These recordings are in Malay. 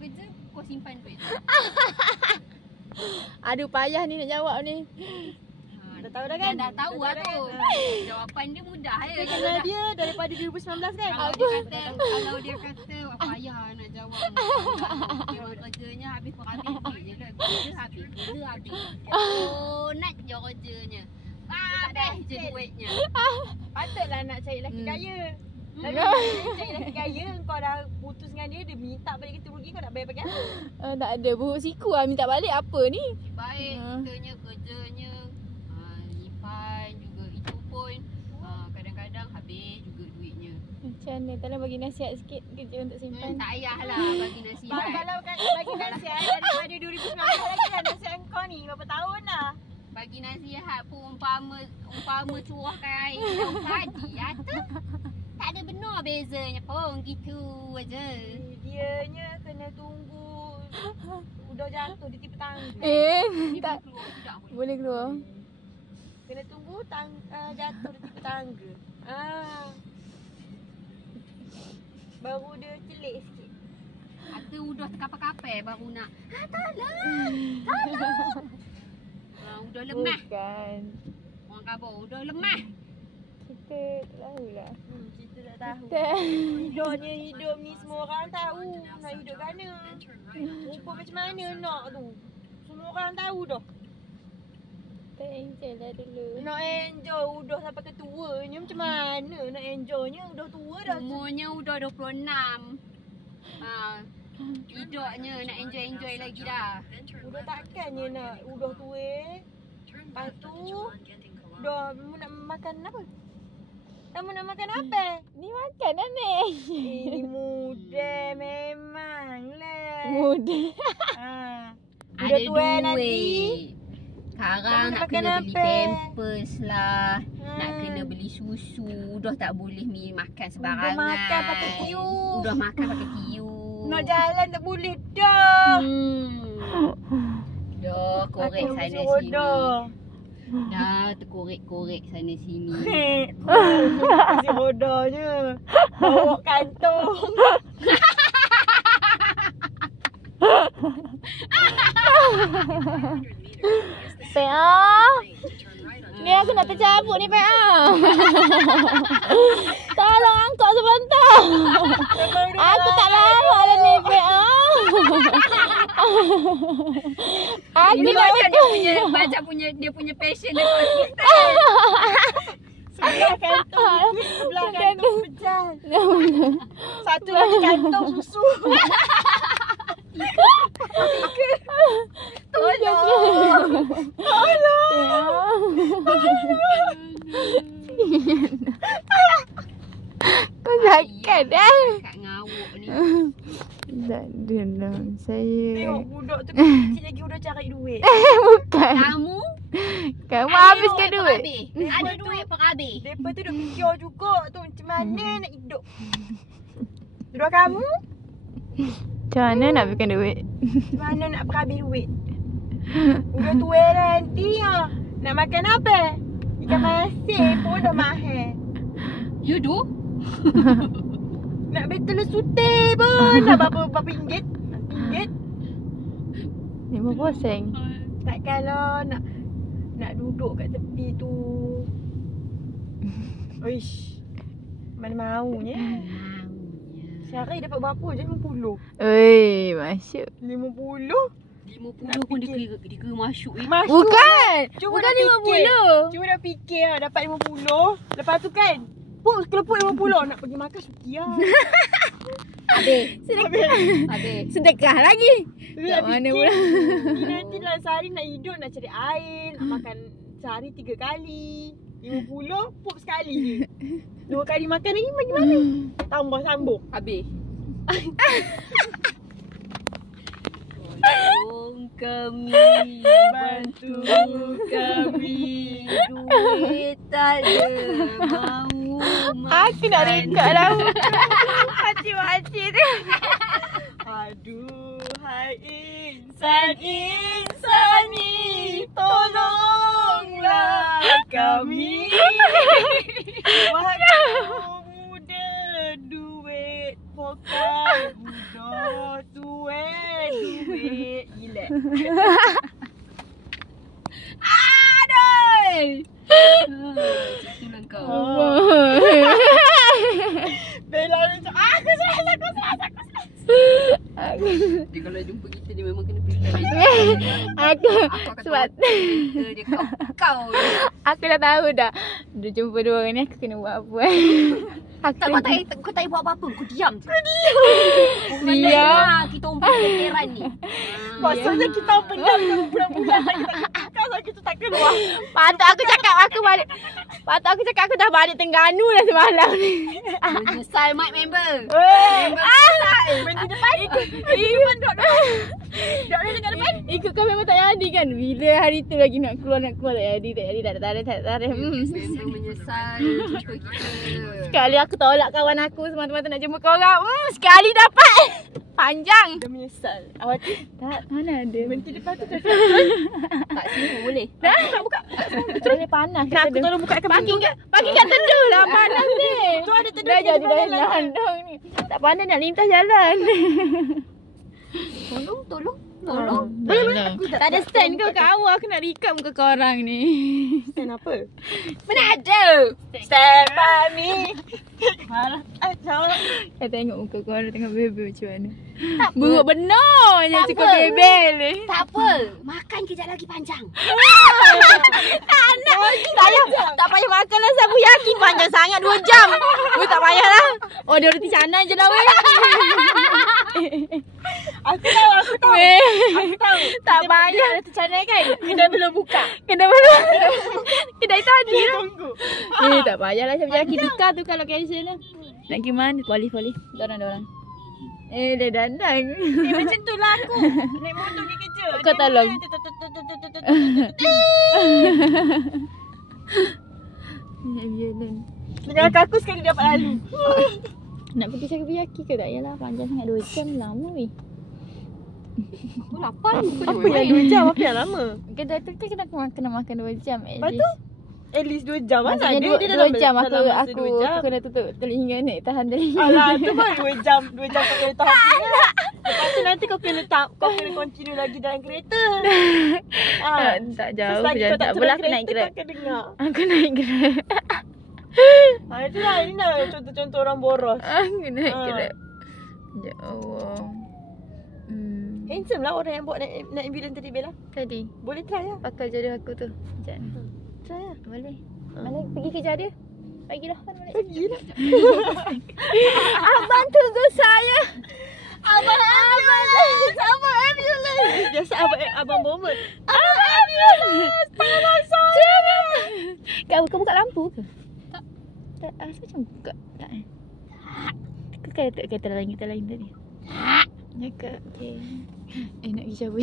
bekerja, kau simpan duit. Aduh, payah ni nak jawab ni. Dah tahu dah kan? Dah tahu lah tu. Jawapan dia mudah je. Kenal dia daripada 2019 kan? Kalau dia kata payah nak jawab. Memang kerjanya habis perhabis je lah. Kerja habis. Nak je kerjanya. Habis je duitnya. Patutlah nak cari lelaki kaya. Tapi cari lelaki kaya, kau dah putus dengan dia, dia minta balik kita rugi, kau nak bayar pakai apa? Tak ada, buruk siku lah minta balik apa ni. Baik, kitanya kerjanya simpan juga. Itu pun kadang-kadang habis juga duitnya. Macam mana? Tolong bagi nasihat sikit kerja untuk simpan. Tak payahlah bagi nasihat. Kalau bagi nasihat daripada 2019 lagi lah nasihat kau ni, berapa tahun dah? Bagi nasihat pun umpama curahkan air dalam padi tu. Tak ada benar bezanya pun, gitu aja. Dianya kena tunggu udah jatuh di tipe tangga. Tak. Boleh keluar. Kena tunggu jatuh di tipe tangga. Baru dia celik sikit. Atau udah terkapar-kapar baru nak tolong. Udah lemah. Bukan. Orang khabar udah lemah. Kita tak tahulah. Kita tak tahu. Hidupnya hidup ni semua orang tahu. Nak hidup mana. Rupa macam mana nak tu. Semua orang tahu dah. Kita enjoy lah dulu. Nak enjoy udah sampai ke tuanya macam mana nak enjoynya udah tua dah. Umurnya udah 26. Hidupnya nak enjoy lagi dah. Udah takkannya nak udah tua. Lepas tu dah nak makan apa? Kamu nak makan apa? Ni makan lah ni. Ini muda memanglah. Muda. Udah Ada tua duit. nanti. Sekarang nak makan kena beli apa? pampers lah. Nak kena beli susu. Udah tak boleh makan sembarangan. Udah makan pakai tiup. Udah makan pakai tiup. Nak jalan tak boleh dah. Dah korek Makan sana kursi sini. roda. Dah terkorek-korek sana sini. Kursi rodanya. Bawa kantong. PA. Ni aku nak tercabut ni PA. Tolong angkut sebentar. Aku tak lama dah ni PA. Aku Ini macam dia punya passion dan konsisten. Sebelah kantong sebelah kantong pecah. Satu lagi kantong susu. Tolong. Kau sakit dah. Kat ngawuk ni. Tak ada lah. Saya Tengok budak tu kecil lagi udah cari duit. bukan. Kamu Kamu habiskan duit. Ada duit perhabis. Mereka tu duk fikir juga tu macam mana nak hidup. Dua kamu Macam mana nak habiskan duit? macam mana nak perhabis duit. Udah tua nanti nak makan apa? Ikan masin pun dah mahal. You do? Nak betul sutih pun dah berapa ringgit? RM1. 50 sen. Tak kalau nak duduk kat tepi tu. Uish. Mana maunya. Syahri dapat berapa je? 50. Oi, masuk. 50? 50 pun dikira masuk eh. Masuk. Bukan. Cuma Bukan dah fikir. 50. Cuma dah fikir lah dapat 50. Lepas tu kan kalau pun 50 nak pergi makan suki lah. Habis. Sedekah lagi. Kat mana pula. Ni nanti dalam sehari nak hidup, nak cari air, nak makan sehari 3 kali. 50 pup sekali je. 2 kali makan lagi bagaimana? Tambah sambung. Habis. Tolong kami, bantu kami. Duit tak ada, mau Aku nak rekod lah. Pakcik-pakcik tu. Aduh, hai insan ni, tolonglah kami. Waktu muda, duit pokai, muda tua. Aduh. Itulah kau. Bella ni macam aku stres. Dia kalau jumpa kita dia memang kena pintar. Aku akan sebab tahu dia kau. aku dah tahu dah. Dia jumpa dua orang ni aku kena buat apa. Aku Kau tak buat apa-apa. Kau diam je. Diam. Kita orang veteran ni. Maksudnya kita pendam bulan-bulan tak kita tak keluar. Patut aku cakap aku dah balik Terengganu dah semalam ni. Menyesal mic member. Berhenti depan. Dok ni dekat depan. Ikut kau memang tak jadi kan. Bila hari tu lagi nak keluar tak jadi. Tak ada. Member menyesal jumpa kita. Sekali aku tolak kawan aku semata-mata nak jumpa korang. Sekali dapat. Panjang. Dia menyesal. Awak Tak, mana ada. berhenti depan tu. Tak sini boleh. Dah? Buka. Boleh panas. Nak aku tolong buka Parking kat teduh lah panas ni. Tu ada teduh Dah di jadi sebelah dah landang ni. Tak pandai nak lintas jalan. Tolong. Boleh. Tak ada stand kau kat awal. Aku nak record muka korang ni. Stand apa? Mana ada. Stand by me. Marah. Salah. Kau tengok muka korang tengok bebel macam mana. Buruk benar je suka bebel ni. Tak apa. Makan kejap lagi panjang. Tak nak. Tak payah makan lah sabu yakin panjang sangat 2 jam. Tak payahlah. Oh dia roti canai je lah weh. Aku tahu. Tak payah. Roti canai kan? Kedai belum buka. Kedai tadi lah. Tunggu. Tak payahlah sabu yakin tukar tu kalau cancel lah. Nak pergi mana? Boleh. Dorang. Dia dandang. Macam tu lah aku. Naik motor pergi kerja. Kau tolong. Dengan aku sekali dapat lalu. Nak pergi Sakabiyaki ke tak? Yalah panjang sangat 2 jam lama weh. Aku lapar. Apa yang 2 jam? Apa yang lama? Kedai tu kena makan 2 jam at Lepas least. tu? At least 2 jam. Mana Maksudnya dia 2 jam dalam masa aku 2 jam. kena tutup telinga ni, tahan telinga. Alah, tu baru 2 jam. 2 jam kau kena tahan. Lepas tu nanti kau kena continue lagi dalam kereta. Tak jauh Selagi je. kau tak Tak turun boleh aku kereta, naik Grab. kau akan dengar. Aku naik Grab. Itulah, ini lah contoh-contoh orang boros. Aku naik Grab. Ya Allah. Handsome lah orang yang buat naik ambulans tadi Bella. Tadi Boleh try lah. pakai jodoh aku tu. Sekejap ni. Try lah. Boleh. Mana pergi kerja dia? Bagilah kan balik. Pergilah. Abang tunggu saya. Abang ambulans. Biasa abang bomber. Abang ambulans. Panas sangat. Kau buka lampu ke? Tak. Rasa macam buka. Tak eh. Kau kata kereta lain tadi. Cakap. Okay. Nak pergi cabut.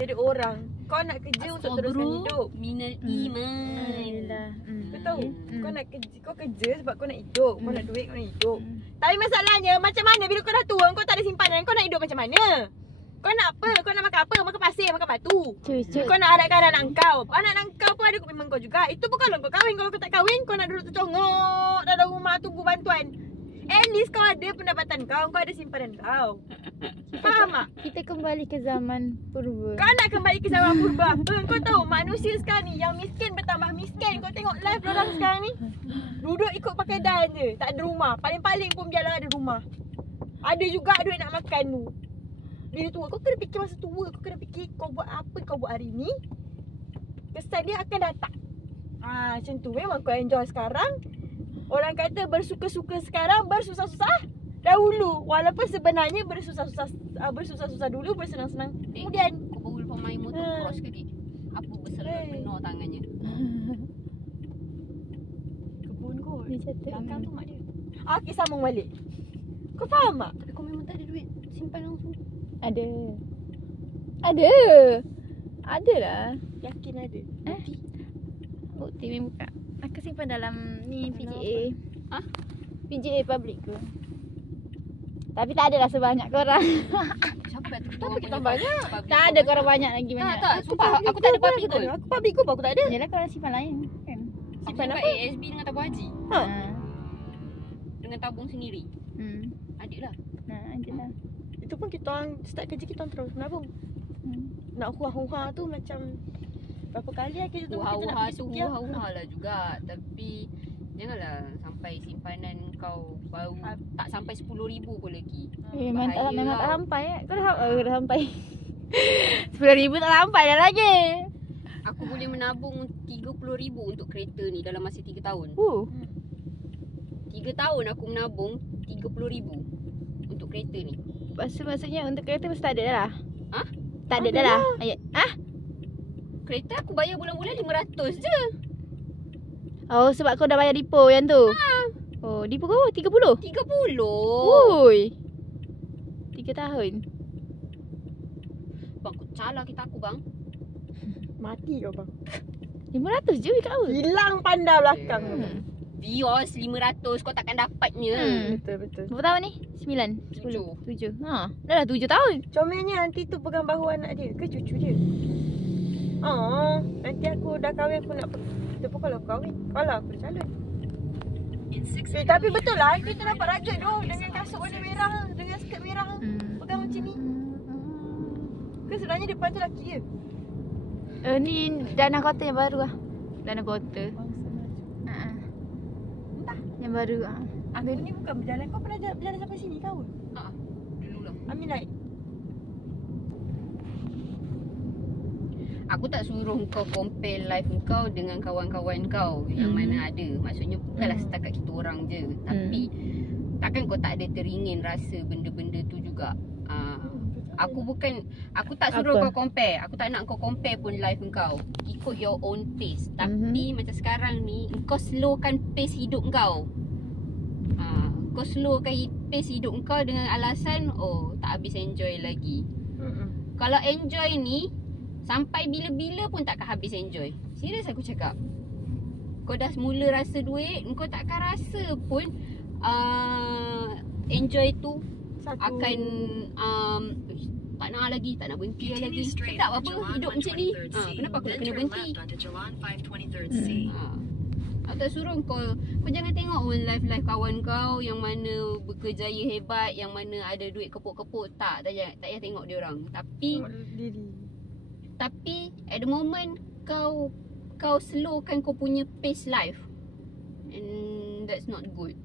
Jadi orang. Kau nak kerja untuk teruskan hidup. Minal iman. Alhamdulillah. Kau tahu? Kau nak kerja, kau kerja sebab kau nak hidup. Kau nak duit, kau nak hidup. Tapi masalahnya macam mana bila kau dah tua, kau tak ada simpanan, kau nak hidup macam mana? Kau nak apa? Kau nak makan apa? Makan pasir, makan batu. Cuy. Kau nak arakkan anak kau. Anak kau pun ada komitmen kau juga. Itu pun kalau kau kahwin. Kalau kau tak kahwin, kau nak duduk tercongok dalam rumah tunggu bantuan. At least kau ada pendapatan kau ada simpanan kau. Faham tak? Kita kembali ke zaman purba. Kau nak kembali ke zaman purba apa? Kau tahu manusia sekarang ni yang miskin bertambah miskin. Kau tengok live orang sekarang ni. Duduk ikut pakai dan je. Tak ada rumah. Paling-paling pun biarlah ada rumah. Ada juga duit nak makan tu. Bila tua, kau kena fikir masa tua. Kau kena fikir kau buat apa kau buat hari ni. Kesan dia akan datang. Macam tu. Memang kau enjoy sekarang. Orang kata bersuka-suka sekarang, bersusah-susah dahulu. Walaupun sebenarnya bersusah-susah dulu, bersenang-senang kemudian. Kau baru lepas main motor cross ke dik? Apa berselat penuh tangannya? Kebun kot. Dia catat. Belakang tu mak dia. Okey, sambung balik. Kau faham tak? Tapi kau memang tak ada duit simpan langsung. Ada lah. Yakin ada. Bukti memang buka. Aku simpan dalam ni PJA. Hah? PJA public tu. Tapi tak adalah sebanyak korang. Siapa tu? Kenapa kita banyak? Tak ada korang banyak lagi banyak. Tak. Sumpah aku tak ada public goal. Aku public goal aku tak ada. Yalah korang simpan lain kan. Aku Simpan simpan apa? ASB dengan tabung haji. Ha. Dengan tabung sendiri. Hmm. Adik lah. Nah, adalah. Itu pun kita orang start kerja kita orang terus nabung. Nak huha-huha tu macam berapa kali lah kita tu kita nak Uha-uha pergi tu Sukiah. uha-uha lah juga. Tapi janganlah sampai simpanan kau baru tak sampai 10,000 pun lagi. Memang tak, Bahaya memang tak tau. sampai Kau dah sampai 10,000 tak sampai dah lagi. Aku boleh menabung 30,000 untuk kereta ni dalam masa 3 tahun. 3 tahun aku menabung 30,000 untuk kereta ni. Maksudnya untuk kereta mesti tak ada dah lah. Hah? Tak ada dah lah. Kereta aku bayar bulan-bulan 500 je. Oh, sebab kau dah bayar depo yang tu. Oh, depo kau 30? 30. Oi. 3 tahun. Bang, kau calar kita aku bang. Mati kau bang. 500 je kat awal. Hilang pandai belakang tu. Vios 500 kau takkan dapatnya. Betul. Berapa tahun ni? 9? 10? 7. Dah lah 7 tahun. Comelnya nanti tu pegang bahu anak dia ke cucu dia. Nanti aku dah kahwin aku nak kita pun kalau aku kahwin. Kalau aku dah calon. Tapi betul lah kita dapat raja tu dengan kasut warna merah, dengan skirt merah. Pegang macam ni. Ke sebenarnya depan tu laki dia. Ni Dana Kota yang baru lah. Dana Kota. Entah. Yang baru Aku ni bukan berjalan. Kau pernah berjalan sampai sini kau? Dulu lah. Amin like. Aku tak suruh kau compare life kau dengan kawan-kawan kau yang mana ada. Maksudnya bukanlah setakat kita orang je. Tapi takkan kau tak ada teringin rasa benda-benda tu juga. Aku tak suruh Apa? kau compare. Aku tak nak kau compare pun life kau. Ikut your own pace. Tapi macam sekarang ni kau slowkan pace hidup kau. Kau slowkan pace hidup kau dengan alasan tak habis enjoy lagi. Kalau enjoy ni sampai bila-bila pun takkan habis enjoy. Serius aku cakap. Kau dah mula rasa duit, kau takkan rasa pun enjoy tu akan tak nak lagi, tak nak berhenti lagi. Tak apa hidup macam ni. Kenapa aku nak kena berhenti? Aku tak suruh kau jangan tengok pun life kawan kau yang mana berkejaya hebat, yang mana ada duit kepuk-kepuk. Tak payah tengok dia orang. Tapi at the moment kau slowkan kau punya pace life. And that's not good.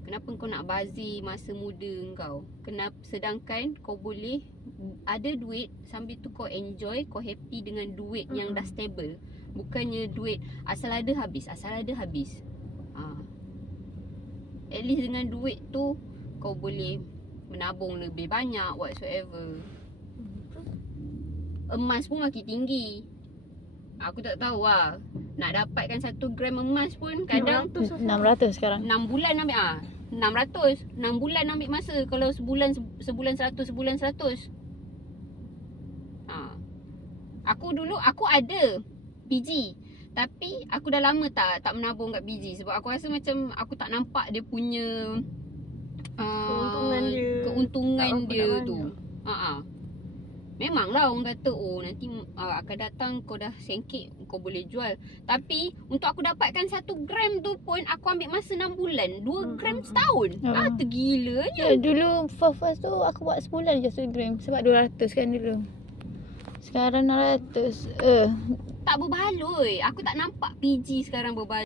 Kenapa kau nak bazir masa muda kau? Kenapa sedangkan kau boleh ada duit sambil tu kau enjoy, kau happy dengan duit yang dah stable. Bukannya duit asal ada habis. At least dengan duit tu kau boleh menabung lebih banyak whatsoever. Emas pun makin tinggi. Aku tak tahu lah. Nak dapatkan 1 gram emas pun kadang 600 sekarang. 6 bulan ambil 600. 6 bulan ambil masa. Kalau sebulan 100. Aku ada biji. Tapi aku dah lama tak menabung kat biji. Sebab aku rasa macam aku tak nampak dia punya keuntungan dia tu. Memanglah orang kata nanti akan datang kau dah sengkit kau boleh jual. Tapi untuk aku dapatkan 1 gram tu pun aku ambil masa 6 bulan. 2 gram setahun. Tergilanya. Dulu first tu aku buat sebulan je 1 gram. Sebab 200 kan dulu. Sekarang 600. Tak berbaloi. Aku tak nampak PG sekarang berbaloi.